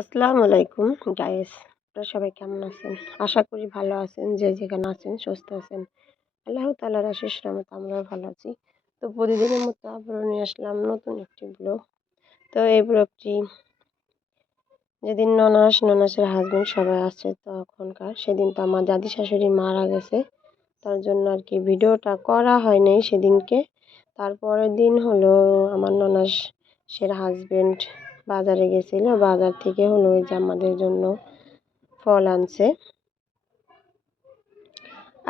আসসালামু আলাইকুম গাইস আপনারা সবাই কেমন আছেন? আশা করি ভালো আছেন, যে যেখানে আছেন, সুস্থ আছেন। আল্লাহ তালার আশিস রহমত আমরাও ভালো আছি। তো প্রতিদিনের মতো আবারও নিয়ে আসলাম নতুন একটি ব্লগ তো এই ব্লগটি যেদিন ননাস, ননাসের হাজবেন্ড সবাই আসছে তখনকার, সেদিন তো আমার দাদি শাশুড়ি মারা গেছে। তার জন্য আর কি ভিডিওটা করা হয়নি সেদিনকে। তারপরের দিন হলো আমার ননাসের হাজবেন্ড বাজারে গেছিল। বাজার থেকে হলো ওই যে আমাদের জন্য ফল আনছে।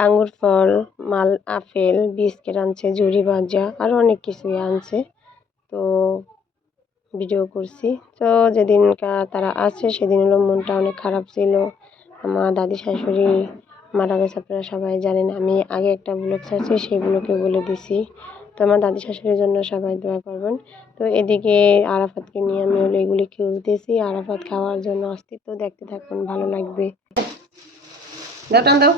আঙ্গুর ফল, মাল, আপেল, বিস্কিট আনছে ঝুড়ি ভাজা আরও অনেক কিছুই আনছে। তো ভিডিও করছি। তো যেদিন তারা আছে সেদিন হলো মনটা অনেক খারাপ ছিল। আমার দাদি শাশুড়ি মারা গেছে আপনারা সবাই জানেন। আমি আগে একটা ব্লগ ছাড়ছি সেইগুলোকে বলে দিছি। তো আমার দাদি শাশুড়ির জন্য সবাই দোয়া করবেন। তো এদিকে আরাফাতকে নিয়ে আমি হলো এগুলি খেলতেছি। আরাফাত খাওয়ার জন্য অস্তিত্ব দেখতে থাকুন ভালো লাগবে। দাও টান দাও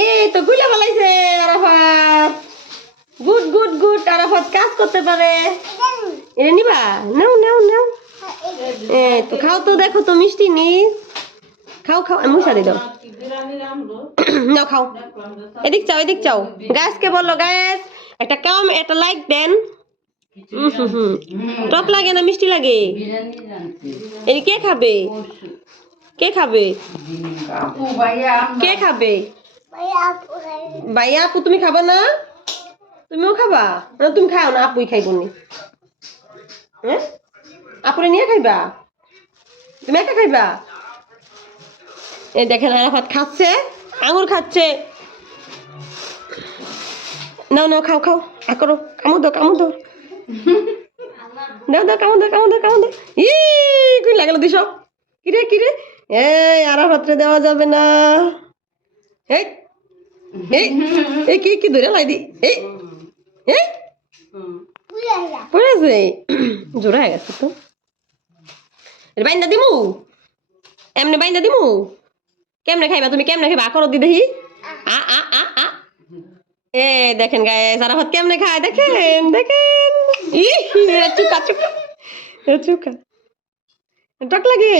এই তো গুলে ফেলাইছে Arafat. Good good good Arafat কাজ করতে পারে। এটা নিবা? নাও নাও নাও। এই তো খাও তো দেখো তো মিষ্টি নি। খাও খাও আমি মুসা দিয়ে দাও। নাও খাও। এদিক চাও এদিক চাও। গ্যাসকে বলল গ্যাস। একটা কাম, একটা লাইক দেন। টক লাগে না, মিষ্টি লাগে? এই কে খাবে? কে খাবে? কে খাবে? ভাইয়া আপু, তুমি খাবা না? তুমিও খাবা? না, তুমি খাও না, আপুই খাইব নি। হ্যাঁ? আপুরে নিয়ে খাইবা? তুমি একা খাইবা? এই দেখেন, আরাফাত খাচ্ছে, আঙুর খাচ্ছে। নাও নাও খাও খাও। আ, করো। কামু দাও কামু দাও। দাও দাও কামু দাও কামু দাও কামু দাও। ই কই লাগালো দিছ কিরে কিরে এই আরাফাতরে দেওয়া যাবে না। এই এই এই, কি কি ধরে লাই দি? এই এই, পড়ে আছে? জোড়া হয়ে গেছে তো। বাইন্দা দিমু? এমনি বাইন্দা দিমু? কেমনে খাইবা তুমি? কেমনে খাইবা? করো দি দেখি। এ দেখেন গায়ে সারা ভাত কেমনে খায়? দেখেন দেখেন। চুকা চুকা। চুকা। টক লাগে।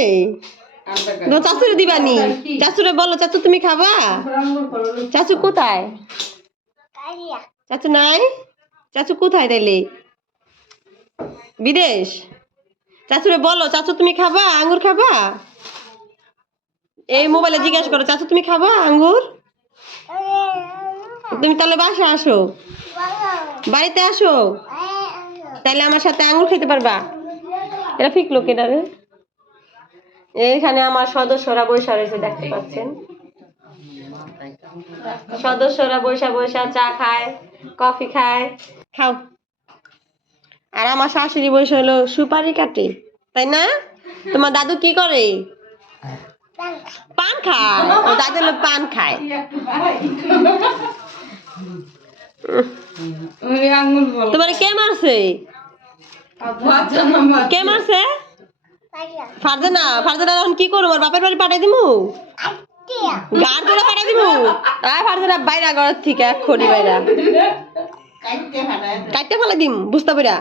তো চাচুরে দিবানি চাচুরে বলো চাচু তুমি খাবা? চাচু কোথায়? চাচু নাই? চাচু কোথায় তাইলে? বিদেশ? চাচুরে বলো চাচু তুমি খাবা? আঙ্গুর খাবা? এই মোবাইলে জিজ্ঞাসা করো চাচু তুমি খাবা আঙ্গুর? তুমি তাহলে বাসা আসো। বাড়িতে আসো। তাহলে আমার সাথে আঙ্গুর খেতে পারবা। এটা ফিকলো কেটা রে? এখানে আমার সদস্যরা বৈশা রয়েছে, দেখতে পাচ্ছেন। সদস্যরা বৈশা বৈশা চা খায়, কফি খায়। খাও। আর আমার শাশুড়ি বসে হলো সুপারি কাটে, তাই না? তোমার দাদু কি করে? পান খায়। দাদু হলো পান খায়। তোমার কে মারছে? কে মারছে? ফারজানা। ফারজানা এখন কি করব? বাপের বাড়ি পাঠাই দিমু? গান করে পাঠাই দিমু? আয় ফারজানা বাইরা ঘর থেকে এক্ষুনি বাইরা। কাটতে ফেলে দিম বুঝতে পারা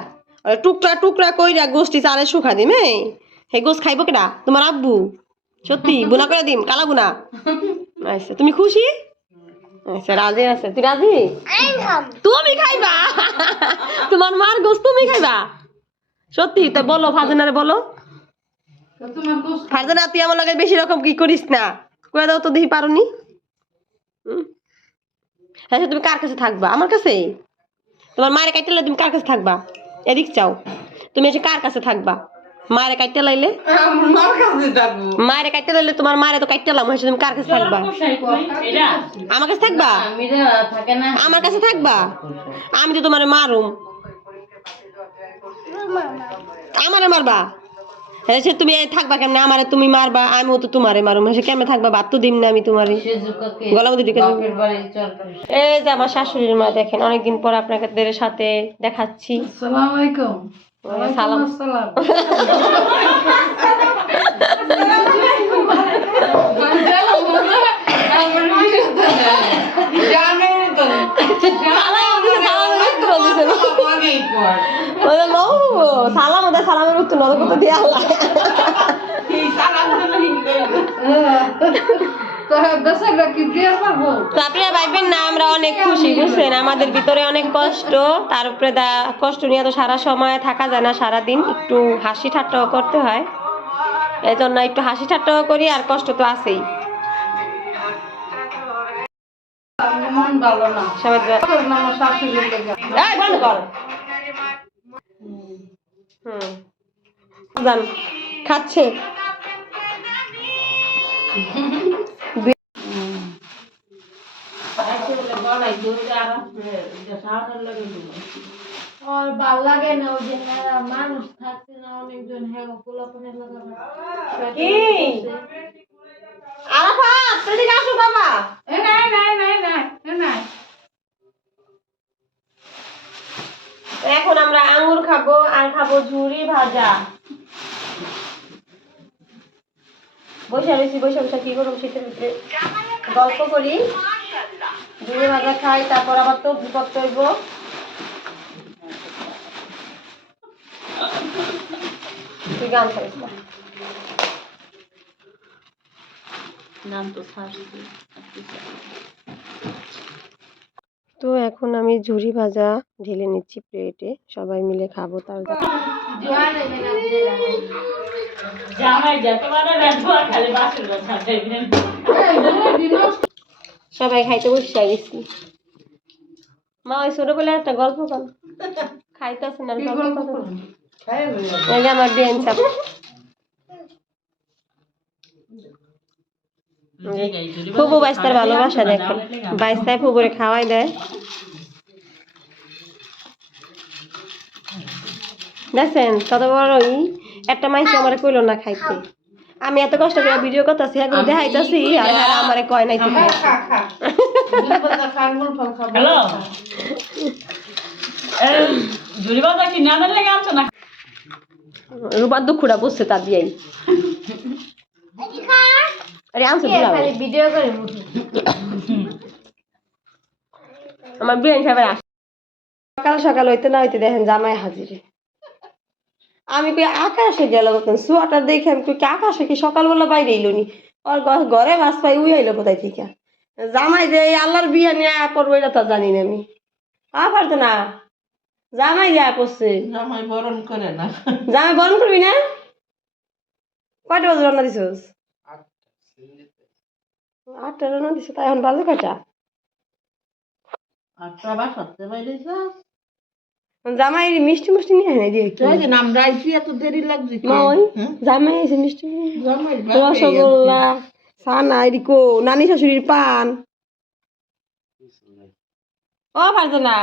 টুকরা টুকরা কইরা গোষ্ঠী চালে শুখা দিম এই? হে গোস খাইব কেডা? তোমার আব্বু। সত্যি বুনা করে দিম কালা বুনা আচ্ছা তুমি খুশি? আচ্ছা রাজি আছে? তুই রাজি? তুমি খাইবা? তোমার মার গোস তুমি খাইবা? সত্যি তো বলো ফারজানারে বলো। ফারজানা তুই আমার লগে বেশি রকম কি করিস না? কয়ে দাও তো দেখি পারোনি? হ্যাঁ তুমি কার কাছে থাকবা? আমার কাছে? তোমার মায়ের কাটতে তুমি কার কাছে থাকবা? এদিক চাও। তুমি এসে কার কাছে থাকবা? মায়ের কাটতে লাইলে? মায়ের কাটতে লাইলে তোমার মায়ের তো কাটতে লাম তুমি কার কাছে থাকবা? আমার কাছে থাকবা? আমার কাছে থাকবা? আমি তো তোমার মারুম। আমারে মারবা? সে তুমি থাকবা কেমনে? আমারে তুমি মারবা, আমিও তো তোমারে মারুম। সে কেমনে থাকবা? বাদ তো দিম না আমি তোমারে। গলা মধ্যে এই যে আমার শাশুড়ির মা দেখেন, অনেকদিন পর আপনাদের সাথে দেখাচ্ছি। আসসালাম সালাম সালাম ওদের সালামের উত্তর নদ কত দিয়ে আল্লাহ তো দশ কি দিয়ে পারব তার অনেক খুশি বুঝছেন? আমাদের ভিতরে অনেক কষ্ট তার উপরে দা কষ্ট নিয়ে তো সারা সময় থাকা যায় না সারাদিন একটু হাসি ঠাট্টাও করতে হয়। এই জন্য একটু হাসি ঠাট্টাও করি আর কষ্ট তো আছেই। মন ভালো না সবাই দোয়া- তোর না আমার শাশুড়ির লেগে এই বন্ধ কর হুম জান খাচ্ছে আর ভালো লাগে না ওই যে মানুষ থাকছে না অনেকজন হ্যাঁ পোলাপনের লাগা কি? আরাফাত এদিকে আসো বাবা। এ নাই নাই নাই নাই এ এখন আমরা আঙ্গুর খাব আর খাব ঝুরি ভাজা। বসে রয়েছি বসে বসে কি করব শীতের ভিতরে গল্প করি। ঝুরি ভাজা খাই তারপর আবার তো বিপদ করব তুই গান খাইস না। তো এখন আমি ঝুরি ভাজা ঢেলে নিচ্ছি প্লেটে সবাই মিলে খাব তার সবাই খাইতে বসে গেছি। মা ওই ছোটবেলার একটা গল্প কর। খাইতেছে না কি গল্প গল্প কর। করব? খাই লইলাম। এই যে আমার চাপ ফুবু বাইস্তার ভালোবাসা দেখেন বাইস্তায় ফুবুরে খাওয়াই দেয়। দেখছেন কত বড় ই একটা মাইস আমার কইলো না খাইতে আমি এত কষ্ট করে ভিডিও করতেছি এখন দেখাইতেছি আর আমারে কয় নাই তুমি হ্যালো। জুড়ি কি নানার লেগে আনছো না রূপার দুঃখটা বুঝছে তার দিয়াই আরে আনছো ভিডিও করে আমার বিয়ান সাহেবের সকাল সকাল হইতে না হইতে দেখেন জামাই হাজিরে আমি কই আকাশে গেল বলতেন সোয়াটার দেখে আমি কই আকাশে কি সকালবেলা বাইরে এলো নি ওর ঘরে বাস পাই উই আইলো কোথায় থেকে? জামাই যে এই আল্লাহর বিয়া নিয়ে আয়া পড়ব এটা তো জানি না আমি। আ পারতো না। জামাই যা পড়ছে। জামাই বরণ করে না। জামাই বন্ধ করবি না? কয়টা বাজে রান্না দিছস? আটটা রান্না দিছ তাই এখন বাজে কয়টা? আটটা বাসাতে বাইরেছ জামাই মিষ্টি মিষ্টি নিয়ে এনে দিয়ে একটু। নাম রাইছি এত দেরি লাগছে কি? জামাই এসে মিষ্টি রসগোল্লা সানা এদিকো নানি শাশুড়ির পান ও না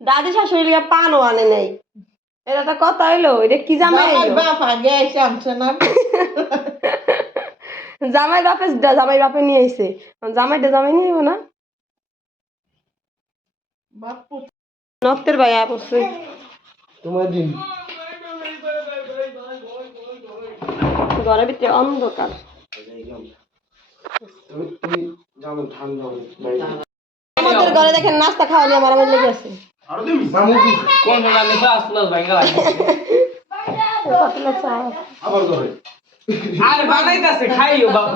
দাদি শাশুড়ির লিগে পানও আনে নাই? এটা তো কথা হইল এটা কি জামাই? বাপ আগে এসে আনছে না? জামাই বাপে জামাই বাপে নিয়ে আইছে জামাইটা জামাই নিয়ে না? বাপু নক্তের ভাইয়া পড়ছে তোমার দিন। ঘরের ভিতরে অন্ধকার। আমাদের ঘরে দেখেন নাস্তা খাওয়া নিয়ে আমার আমার লেগে আছে। আর বানাইতাছে খাইও বাবা।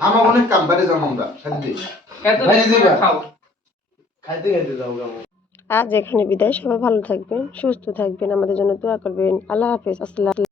আমার অনেক কাম বাইরে যাব আমরা খাইতে দিই। এত বাইরে দিবা? খাও খাইতে খাইতে যাও আজ এখানে বিদায় সবাই ভালো থাকবেন সুস্থ থাকবেন আমাদের জন্য দোয়া করবেন। আল্লাহ হাফেজ আসসালাম